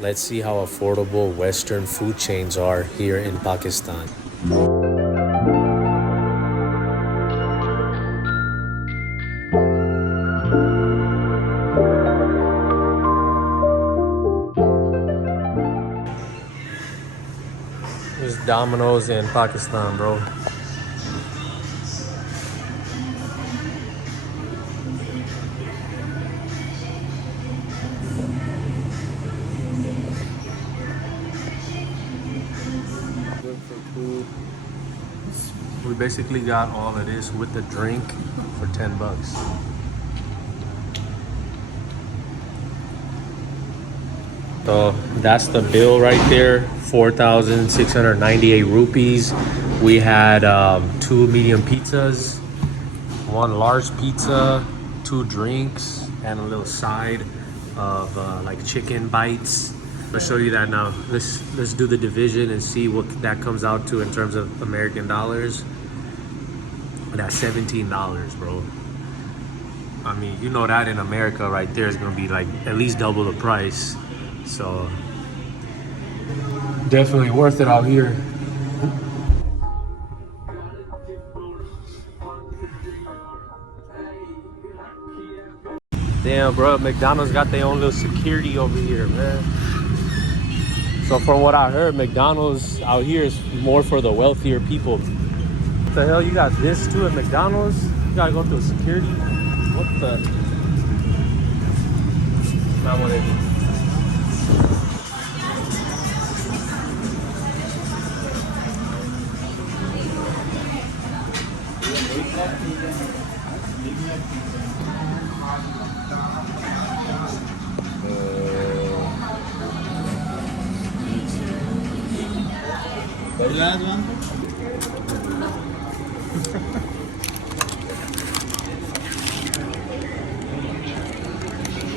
Let's see how affordable Western food chains are here in Pakistan. There's Domino's in Pakistan, bro. We basically got all of this with the drink for 10 bucks. So that's the bill right there, 4,698 rupees. We had 2 medium pizzas, 1 large pizza, 2 drinks, and a little side of like chicken bites. I'll show you that now. Let's do the division and see what that comes out to in terms of American dollars. That's $17, bro. I mean, you know that in America right there is gonna be like at least double the price. So definitely worth it out here. Damn, bro, McDonald's got their own little security over here, man. So from what I heard, McDonald's out here is more for the wealthier people. What the hell, you got this too at McDonald's? You gotta go through security? What the? Not what it is.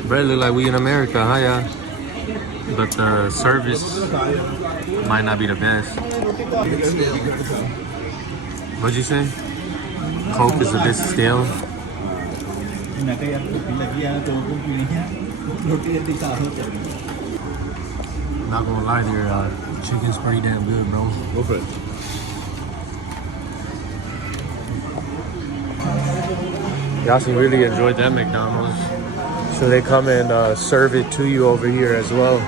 Bread look like we in America, huh, yeah? But the service might not be the best. What'd you say? Coke is a bit stale. Not gonna lie, their chicken's pretty damn good, bro. Go for it. Yasin really enjoyed that McDonald's. So they come and serve it to you over here as well.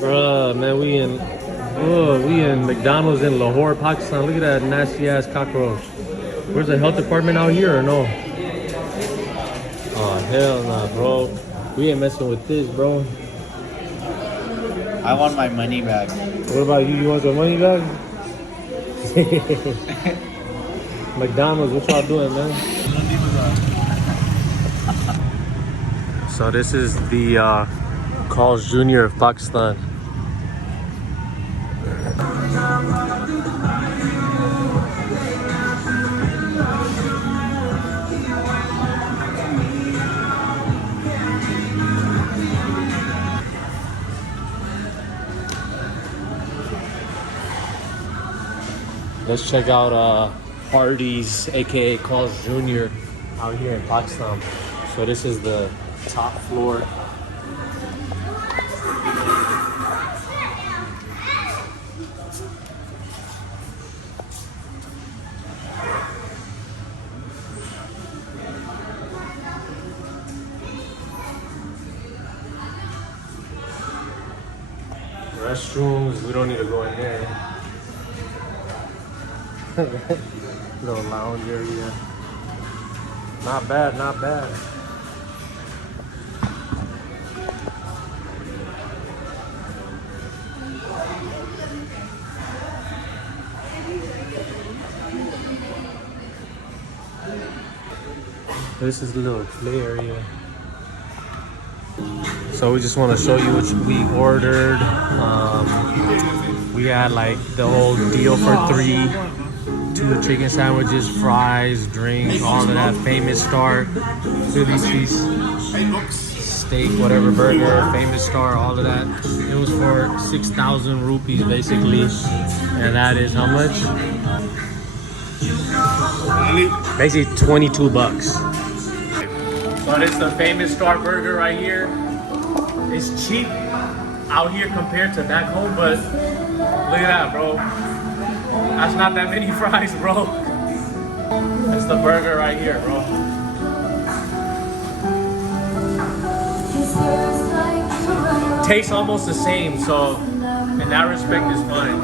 Bruh, man, we in McDonald's in Lahore, Pakistan. Look at that nasty ass cockroach. Where's the health department out here or no? Oh hell nah, bro. We ain't messing with this, bro. I want my money back. What about you? You want your money back? McDonald's, what y'all doing, man? So this is the Carl's Jr. of Pakistan. Let's check out Hardee's, aka Carl's Jr. out here in Pakistan. So this is the top floor. Restrooms, we don't need to go in there. Little lounge area. Not bad, not bad. This is the little play area. So we just want to show you what we ordered. We had like the whole deal for 3, 2 two chicken sandwiches, fries, drinks, all of that. Famous Star, Philly cheese steak, whatever burger, Famous Star, all of that. It was for 6,000 rupees basically, and that is how much? Basically 22 bucks. So this is the Famous Star burger right here. It's cheap out here compared to back home, but look at that, bro. That's not that many fries, bro. That's the burger right here, bro. Tastes almost the same, so in that respect it's fine.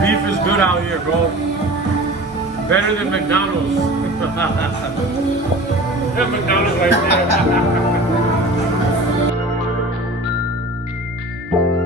Beef is good out here, bro. Better than McDonald's. There's McDonald's right there.